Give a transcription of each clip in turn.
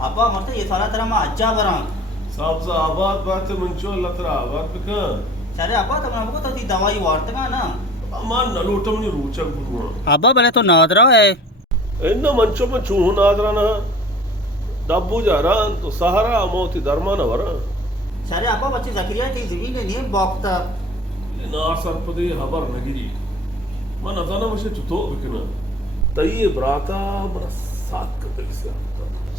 Apa mata ye salah terama aja barang. Sabza abad bahte muncho latra abad bika. Cari apa teman aku tadi dawai warta kan na. Aman nalutam ni ruchak bunga. Abba bale to nadra hai. Inna mancho ma chuhu nadrana. Dabbu jaran to sahara amoti darmana vara. Cari apa bच्चे Zakaria की जमीन ने नहीं बॉक्ता. Nar sarpadi habar nagiri. Man azana mashe chuto bikna. Tayi brata mana saat kabelisa.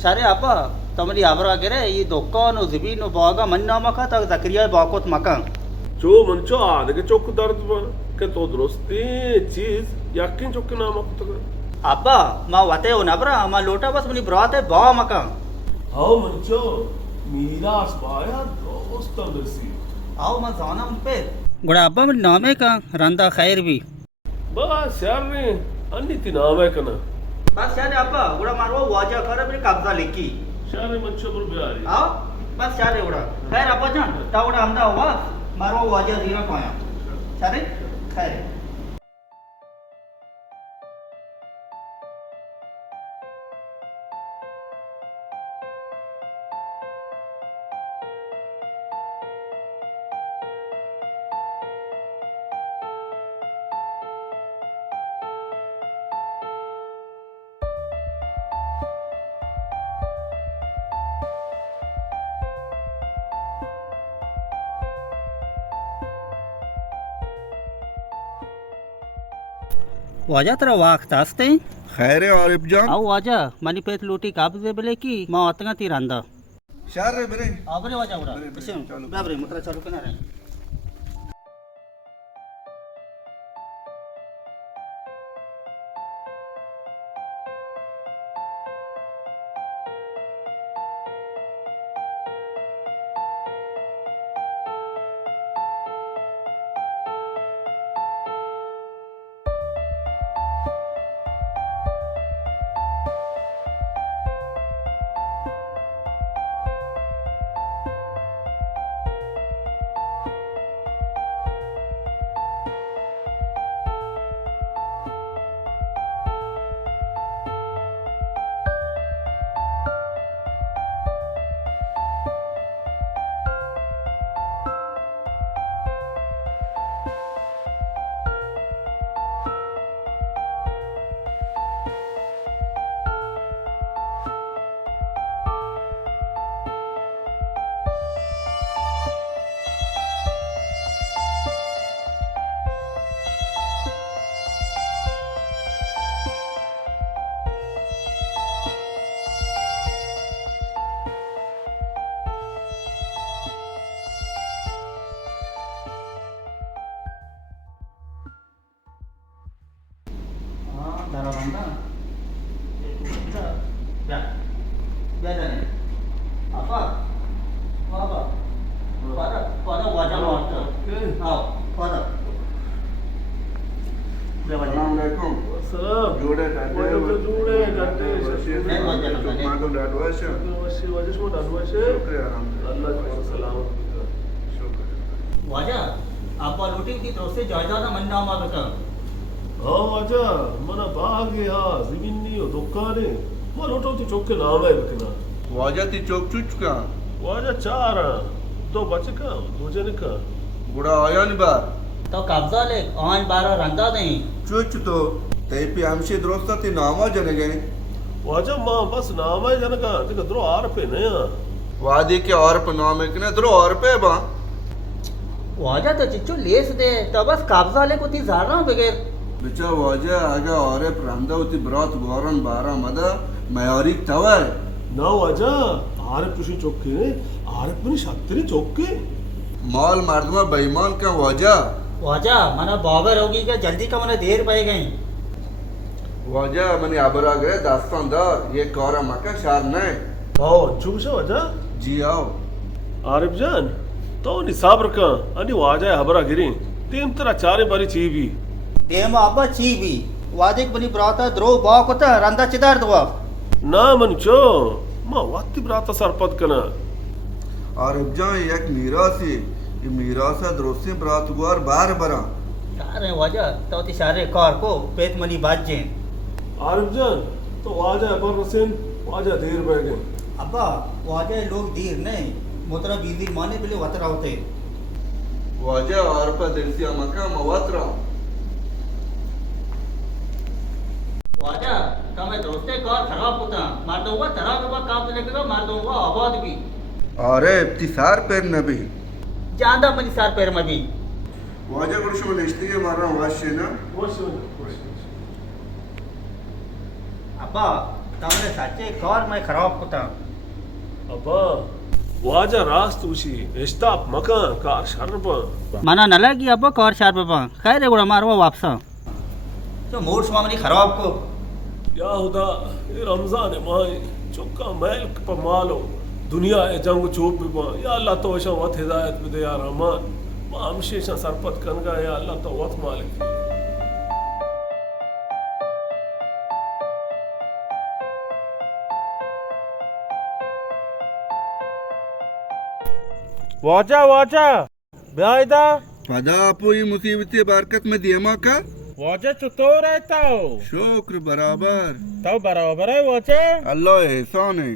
Cari apa tamari abra kere ये दोक्का no जमीन no बॉगा मन नामा का तक Zakaria बॉकोत मकान. जो मंचो आदे चौक दर्द के तो दुरुस्ती चीज यकीन चौक नाम तक Abba mau wate o nabra ma lota bas muni brat hai ba makaन. हाउ मंचो मीरास बाया दोस्त दर्सी आओ मैं जाना उन पे गुड़ा अब्बा मेरे नाम है का रंदा खैर भी बस यार ने अन्नी ती नाम है कना बस यार अब्बा गुड़ा मारो वाजा कर मेरे कब्जा लेकी शारे मंचो पर बिहारी आओ बस यार गुड़ा खैर अब्बा जान तावड़ा हमदा हुआ मारो वाजा दीना पाया सारे खैर वाजा तेरा वक्त आस्ते खैर है आरिफ जान आओ वाजा मनी पेट लूटी काबजे बेले की मां अतंगा तीरंदा शार रे मेरे आबरे वाजा उड़ा किसे बाबरे मुतरा चालू करना रे darah banda kita ya biasa nih apa apa pada wajah warta आओ pada अस्सलाम वालेकुम सलाम जोड़े जुड़े गड्डे नहीं वजह ना मा तो डाडवाश वशी वजह शो डालवाशे शुक्रिया अल्लाह का सलाम शुक्रिया wajah apa looting की तरफ से जायदाद मन्ना मा बता हाँ आजा मना बागे हाँ ज़मीनी और दुकाने मां लोटो ती चौक के नाम है बिकना वाजती चौक चुचका वाजा चार दो बच्चे का दो जने का बुढ़ा आया नि बार तो कब्जा ले आन बारह रंदा नहीं चुच तो तैपी हमशी दोस्त ती नामा जने गए वाजा मां बस नाम है जन का ते दरो आर पे नया वादी के और पे नाम है कि दरो और पे बा wajah तो चिच्चू लेस दे तो बस कब्जा ले को ती जारना बगैर बिचा वाजा आगा और प्रांदा होती ब्रात गोरन बारा मदा मयारी तवर ना वाजा आर पुशी चौक के आर पुनी शक्ति चौक के माल मर्दमा बेईमान का वाजा wajah mana बाबर होगी क्या जल्दी का मना देर पाए गई वाजा मने अबरा गए दास्तानदार ये कौरा मका शार नहीं आओ चुबशा वाजा जी आओ आरिफ जान तो निसाब रखा अनि वाजा हबरा गिरी तीन तरह चारे बारी चीबी देम अब्बा ची भी वादे बनी ब्राता द्रो बा कोता रंदा चिदार दवा ना मनचो मा वाती ब्राता सरपद कना और जान एक मीरासी ये मीरासा द्रोसी ब्रात गुआर बार बरा अरे वजह तो तिशारे कार को पेट मनी बाजे आरिफ जान तो वाजा पर रसेन वाजा देर बैगे अब्बा वाजे लोग दीर नहीं मोतरा बीदी माने पहले वतरा होते वाजा आरपा दिलसिया मका मवात्रा वाजा कमे दोस्ते कार खराब होता मार दूंगा तेरा बाबा काम लगेगा मार दूंगा आबाद भी अरे इब्तिसार पेर नबी जानदा मनी सार पैर में भी वाजा गुरुशो नेश्तिगे मारा वाशे ना अब्बा तमने सच्चे कार में खराब होता अब्बा वाजा रास्त उशी इस्ताप मकान कार शर्ब मना न लगी अब्बा कार शार बाबा खैर गुड़ा मारवा वापस जो मोड़ स्वामी खराब को या खुदा ये रमजान है माई चुका मैल पर मालो दुनिया है जंग चोप भी या अल्लाह तो ऐसा वत हिदायत भी दे या रहमान मां हमेशा सरपत कनगा या अल्लाह तो वत मालिक वाजा वाजा बेआयदा पदा आपो ये मुसीबती बरकत में दियमा का वाजा चुतो रहता हो शुक्र बराबर तो बराबर है वाजा अल्लाह एहसान है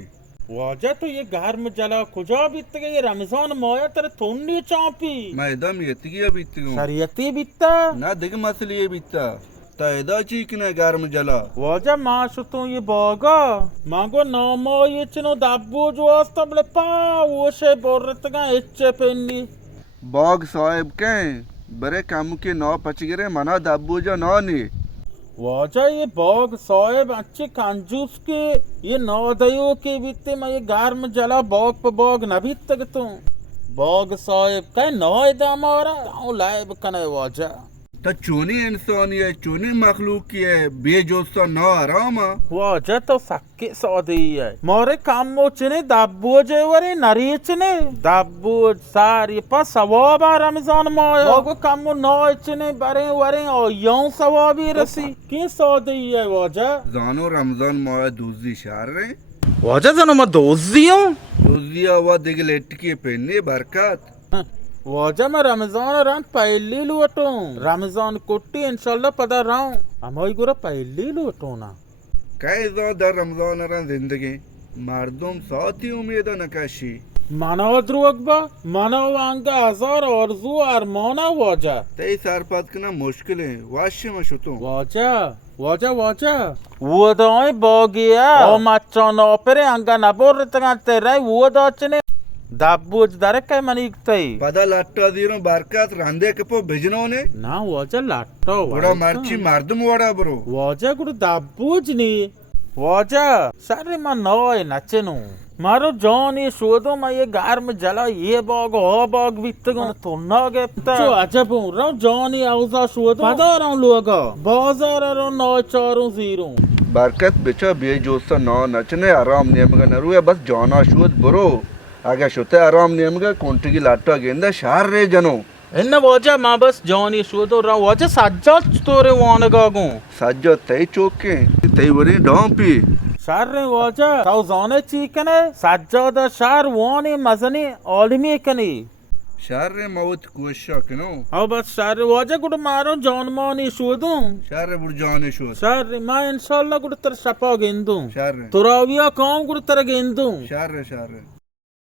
वाजा तो ये घर में जला खुजा बीत गई रमजान मोया तेरे थोड़ी चापी मैं एकदम यतिया बीतूं शरीयती बीता ना दिग मसली ये बीता तायदा चीकने घर में जला वाजा माशु तो ये बागा मांगो नामो ये चिनो दाबू जो अस्तबले पा वो शे बोरतगा इच्चे पेन्नी बाग साहिब के बरे काम के नौ पचगिरे मना दाबू जो नौ नी वाजा ये बाग साहेब अच्छे कंजूस के ये नौदयों के बीते मैं ये घर में जला बाग पे बाग न भी तक तू बाग साहेब कह नौ दामारा ताऊ लाइब कने वाजा तो चोनी इंसान ये चोनी मखलूक की है बेजोस्ता नौ आराम वाजा तो सक्के सौदी है मोरे काम मोचने दाबू जेवरे नरीचने दाबू सारी पर सवाबा रमजान मोया लोगो काम नौ इचने बरे वरे और यों सवाबी रसी के सौदी है वाजा जानो रमजान मोया दूसरी शार रे वाजा जनो मैं दोजियों दूसरिया हुआ दिग लेट के पहने बरकत वाजा मैं रमजान रंग पहली लुटूं रमजान कुट्टी इंशाल्लाह पता राऊं हमारी गुरा पहली लुटूं ना कैसा दर रमजान रन जिंदगी मर्दुम साथी उम्मीद नकाशी मानव द्रुवकबा मानव आंगा हजार औरजू अरमाना वाजा तई सरपत कना मुश्किल है वाश्य मशुतु वाजा वाजा वाजा वो दोए बोगिया ओ मच्चो नो परे आंगा नबोर तंगा तेरे वो दोचने दाबूज दरक के मनीक तई पदा लट्टा दीरो बरकत रंदे कपो भेजनो ने ना वाजा लाटो वड़ा मर्ची मर्दम वड़ा ब्रो वाजा गुरु दाबूज नी वाजा सारे मा नोय नचनु मारो जॉन ये शोधो मा ये घर में जला ये बाग हो बाग बितगो तो ना गे जो अजब रो जॉन ये औजा शोधो पदा रो लोगा बाजार रो 940 बरकत बेचा बेजोसा नौ नचने आराम नेमगा नरुए बस जाना शोध ब्रो आगे शुते आराम नेमगा कोंटी की लाट्टा गेंदा शार रे जनो इन्न वाजा मा बस जॉन ये शोधो रो वाजा सज्जा तोरे वानगागो सज्जो तई चोके तई वरी डोंपी शार रे वाजा ताऊ जाने चीकने सज्जादा शार वानी मजनी ओलिमी कनी शार रे मौत कोशा कनो अब बस शार रे वाजा गुड मारो जॉन मानी शोधो शार रे बुर जाने शो शार रे मा इंशाल्लाह गुड तर शपा गेंदू शार रे तुराविया काम गुड तर गेंदू शार रे